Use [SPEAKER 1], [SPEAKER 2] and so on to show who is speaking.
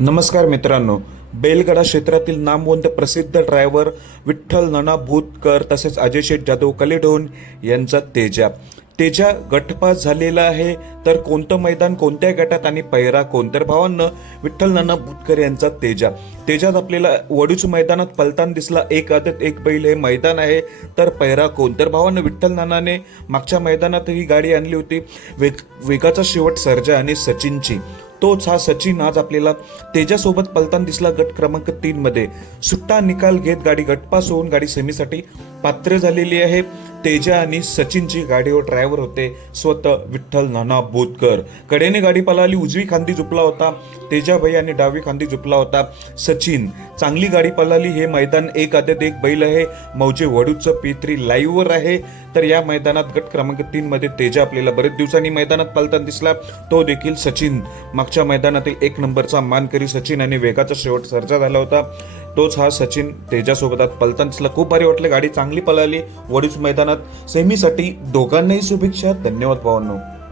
[SPEAKER 1] नमस्कार मित्रांनो. बेलगडा क्षेत्रातील नामवंत प्रसिद्ध ड्रायव्हर विठ्ठल नना भूतकर तसेच अजय शेठ जाधव कलेडोन यांचा तेजा. तेजा गटपास झालेला आहे. तर कोणतं मैदान कोणत्या गटात आणि पैरा कोण तर भावांना? विठ्ठल नाना भूतकर यांचा तेजा. तेजात आपल्याला वडूच मैदानात पलतान दिसला. एक आदत एक बैल हे मैदान आहे. तर पैरा कोण तर भावांना? विठ्ठल नानाने मागच्या मैदानात ही गाडी आणली होती. वेग वेगाचा शेवट सर्जा आणि सचिनची. तोच हा सचिन आज आपल्याला तेजासोबत पलतान दिसला गट क्रमांक तीन मध्ये सुट्टा निकाल घेत गाडी गटपास होऊन गाडी सेमीसाठी पात्र झालेली आहे. तेजा आणि सचिनची गाडीवर ड्रायव्हर होते स्वतः विठ्ठल नाना बोतकर कडेने गाडी पलाली उजवी खांदी झुपला होता तेजाभाई आणि डावी खांदी झुपला होता. सचिन चांगली गाडी पलाली हे मैदान एक आदत एक बैल आहे. मौजे वडूचं पित्री लाईव्हवर आहे. तर या मैदानात गट क्रमांक तीन मध्ये तेजा आपल्याला बरेच दिवसांनी मैदानात पलताना दिसला. तो देखील सचिन. मागच्या मैदानातील एक नंबरचा मानकरी सचिन आणि वेगाचा शेवट सर्जा झाला होता. तोच हा सचिन तेजासोबत आज पलताना खूप भारी वाटलं. गाडी चांगली पळाली. वडीच मैदानात. सेमीसाठी दोघांनाही शुभेच्छा. धन्यवाद भावांनो.